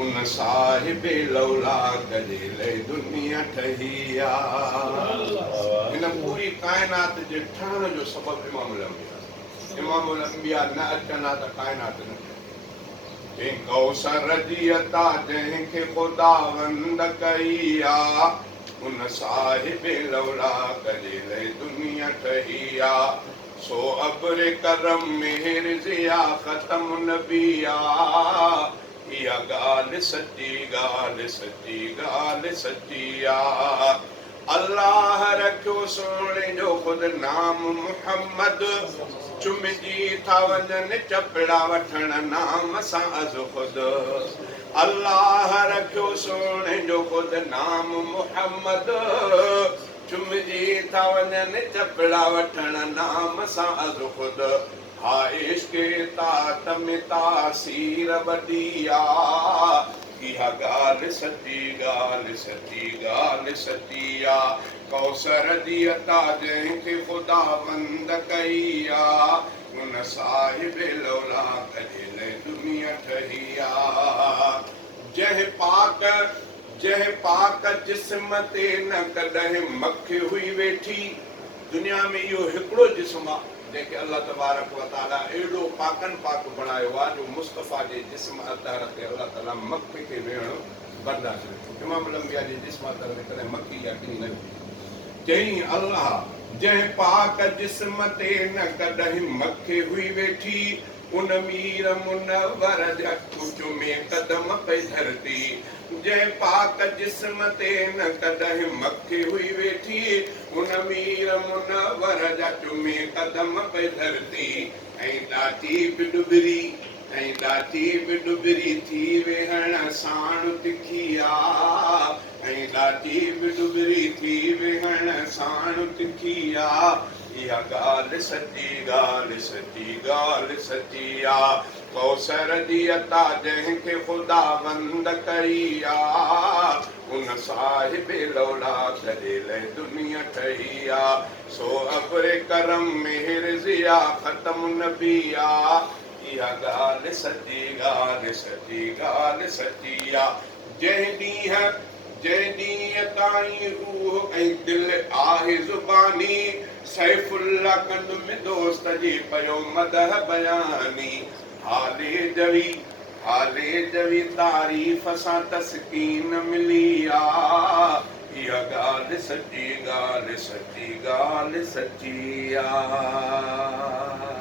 उन साहिब लौलाद जे लाइ दुनिया ठही आहे। हिन पूरी काइनात जे ठहण जो सबबु इमामुल अंबिया। इमामुल अंबिया न अचनि हा त काइनात न थिए। जंहिं कौसर जी अता जंहिंखे ख़ुदावंद कई आहे, उन साहिब लौलाद जे लाइ दुनिया ठही आहे। सो अब्र करम मेहर ज़िया ख़तम नबी आहे। इहा ॻाल्हि सची, ॻाल्हि सची, ॻाल्हि सची आहे। अल्लाह रखियो सोणे जो ख़ुदि नाम मुहम्मद, चुमिजी था वञनि चपड़ा वठण नाम सां अज़ ख़ुदि। अल्लाह रखियो सोणे जो ख़ुदि नाम मुहम्मद, चुमिजी था वञनि चपड़ा वठण नाम सां अज़ ख़ुदि। हा इश्क़ तात में तासीर वॾी आहे। इहा ॻाल्हि सची, ॻाल्हि सची, ॻाल्हि सची आहे। कौसर जी अता जंहिंखे ख़ुदावंद कई आहे, उन साहिब लौलाद जे लाइ दुनिया ठही आहे। जंहिं पाक जिस्म ते न कॾहिं मख हुई वेठी। दुनिया में इहो हिकिड़ो जिस्म आहे जंहिंखे अल्लाह तबारक व ताला एॾो पाकनि पाक बणायो आहे जो मुस्तफ़ा जे जिस्म अतहर ते अल्लाह ताला मख खे वेहणो बर्दाश्त रखियो। इमामुल अंबिया जे जिस्म अतहर ते कॾहिं मखी या किनी न वेठी। चई अल्लाह जंहिं पाक जिस्म ते न कॾहिं मख हुई वेठी, उन मीर मुनवर जा चुमे कदम पे धरती। जंहिं पाक जिस्म ते न कॾहिं मख हुई वेठी, उन मीर मुनवर जा चुमे कदम पे धरती। ऐं ॾाठी बि डुबरी थी वेहण साण तिखी आहे। ऐं ॾाठी बि डुबरी थी वेहण साण तिखी आहे। इहा ॻाल्हि सची, ॻाल्हि सची, ॻाल्हि सची आहे। कौसर जी अता जंहिंखे ख़ुदावंद कई आहे, उन साहिब लौलाद जे लाइ दुनिया ठही आहे। सो अब्र करम मेहर ज़िया ख़तम नबी आहे। इहा ॻाल्हि सची, ॻाल्हि सची, ॻाल्हि सची आहे। जंहिं ॾींहं ताईं रूह ऐं दिलि आहे ज़ुबानी, सैफुल्ला कंद में दोस्त जी पयो मदह बयानी। हाले जवी तारीफ़ सां तस्कीन मिली आहे। इहा ॻाल्हि सची, ॻाल्हि सची, ॻाल्हि सची आहे।